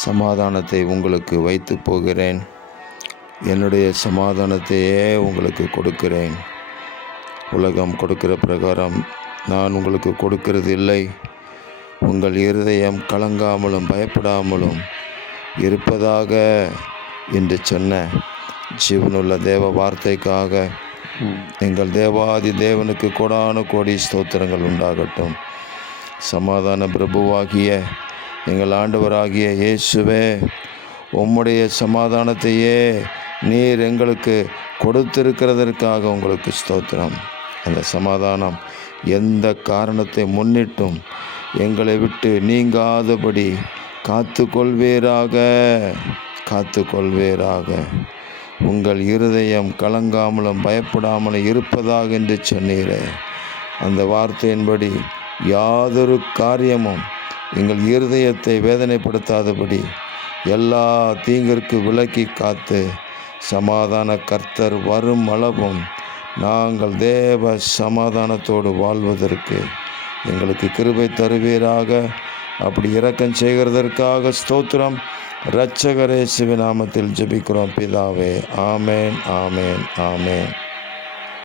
சமாதானத்தை உங்களுக்கு வைத்து போகிறேன். என்னுடைய சமாதானத்தையே உங்களுக்கு கொடுக்கிறேன். உலகம் கொடுக்கிற பிரகாரம் நான் உங்களுக்கு கொடுக்கிறது இல்லை. உங்கள் இருதயம் கலங்காமலும் பயப்படாமலும் இருப்பதாக என்று சொன்ன ஜீவனுள்ள தேவ வார்த்தைக்காக எங்கள் தேவாதி தேவனுக்கு கோடான கோடி ஸ்தோத்திரங்கள் உண்டாகட்டும். சமாதான பிரபுவாகிய எங்கள் ஆண்டவராகிய இயேசுவே, உம்முடைய சமாதானத்தையே நீர் எங்களுக்கு கொடுத்திருக்கிறதற்காக உங்களுக்கு ஸ்தோத்திரம். அந்த சமாதானம் எந்த காரணத்தை முன்னிட்டும் எங்களை விட்டு நீங்காதபடி காத்து கொள்வீராக. உங்கள் இருதயம் கலங்காமலும் பயப்படாமலும் இருப்பதாக என்று சொன்னீரே, அந்த வார்த்தையின்படி யாதொரு காரியமும் எங்கள் இருதயத்தை வேதனைப்படுத்தாதபடி எல்லா தீங்கிற்கு விலக்கி காத்து சமாதான கர்த்தர் வரும் அளவும் நாங்கள் தேவ சமாதானத்தோடு வாழ்வதற்கு எங்களுக்கு கிருபை தருவீராக. அப்படி இரக்கம் செய்கிறதற்காக ஸ்தோத்திரம். இரட்சகர் இயேசுவின் நாமத்தில் ஜெபிக்கிறோம் பிதாவே. ஆமேன், ஆமேன், ஆமேன்.